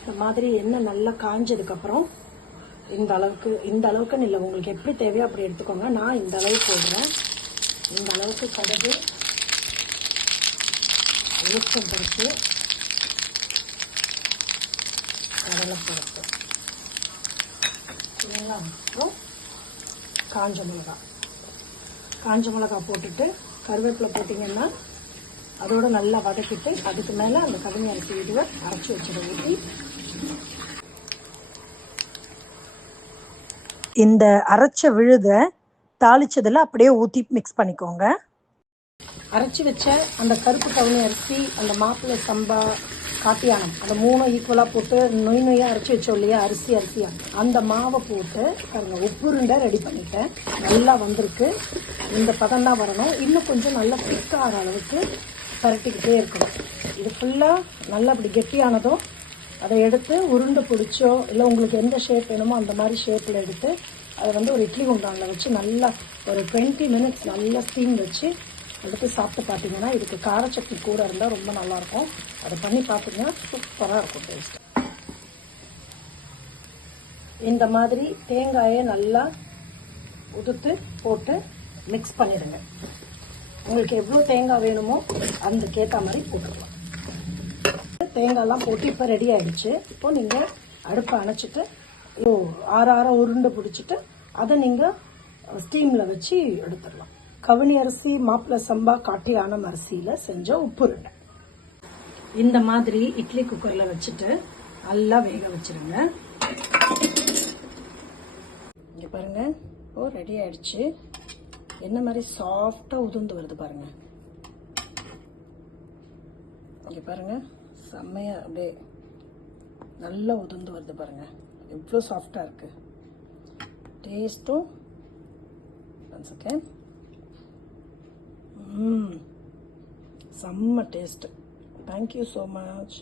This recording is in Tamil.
இந்த மாதிரி எண்ணெய் நல்லா காஞ்சதுக்கப்புறம் இந்த அளவுக்குன்னு இல்லை, உங்களுக்கு எப்படி தேவையோ அப்படி எடுத்துக்கோங்க. நான் இந்த அளவுக்கு போடுறேன். இந்த அளவுக்கு கடுகு, உளுத்தம் பருப்பு, கடலைப்பருப்பு, சரிங்களா? அப்புறம் காஞ்ச மிளகா போட்டுட்டு கருவேப்பிலை போட்டிங்கன்னா அதோட நல்லா வதக்கிட்டு அதுக்கு மேலே அந்த கடுகு அரிசி இதுவை அரைச்சி வச்சுட ஊற்றி இந்த அரைச்ச விழுதை தாளிச்சதில் அப்படியே ஊற்றி மிக்ஸ் பண்ணிக்கோங்க. அரைச்சி வச்ச அந்த கருப்பு கவுனி அரிசி, அந்த மாப்பிள்ளை சம்பா, காட்டியானம், அந்த 3 ஈக்குவலாக போட்டு நொய்யாக அரைச்சி வச்சோம் இல்லையா, அரிசியாக அந்த மாவை போட்டு பாருங்க, உப்புருண்டை ரெடி பண்ணிட்டேன். நல்லா வந்திருக்கு. இந்த பதம் தான் வரணும். இன்னும் கொஞ்சம் நல்லா திக்காகிற அளவுக்கு பரட்டிக்கிட்டே இருக்கணும். இது ஃபுல்லாக நல்லா அப்படி கெட்டியானதும் அதை எடுத்து உருண்டை பிடிச்சோ இல்லை உங்களுக்கு எந்த ஷேப் வேணுமோ அந்த மாதிரி ஷேப்பில் எடுத்து அதை ஒரு இட்லி குண்டானில் வச்சு நல்லா ஒரு 20 மினிட்ஸ் நல்லா ஸ்டீம் வச்சு எடுத்து சாப்பிட்டு பார்த்தீங்கன்னா இதுக்கு காரச்சட்னி கூட இருந்தால் ரொம்ப நல்லாயிருக்கும். அதை பண்ணி பார்த்தீங்கன்னா சூப்பராக இருக்கும் டேஸ்ட். இந்த மாதிரி தேங்காயை நல்லா உதுத்து போட்டு மிக்ஸ் பண்ணிடுங்க. உங்களுக்கு எவ்வளோ தேங்காய் வேணுமோ அதுக்கேற்ற மாதிரி போட்டுக்கலாம். தேங்காய்லாம் போட்டு இப்போ ரெடி ஆகிடுச்சு. இப்போ நீங்கள் அடுப்பை அணைச்சிட்டு ஆற உருண்டை பிடிச்சிட்டு அதை நீங்கள் ஸ்டீமில் வச்சு எடுத்துடலாம். கவுனி அரிசி, மாப்பிள்ளை சம்பா, காட்டியானம் அரிசியில் செஞ்ச உப்புருண்டை. இந்த மாதிரி இட்லி குக்கரில் வச்சுட்டு நல்லா வேக வச்சுருங்க. இங்கே பாருங்கள், இப்போ ரெடி ஆகிடுச்சு. என்ன மாதிரி சாஃப்டாக உதிர்ந்து வருது பாருங்கள். இங்கே பாருங்கள், செம்மையாக அப்படியே நல்லா உதிர்ந்து வருது பாருங்கள். எவ்வளோ சாஃப்டாக இருக்குது. டேஸ்ட்டும் செகண்ட் செம்ம டேஸ்ட்டு. Thank you so much.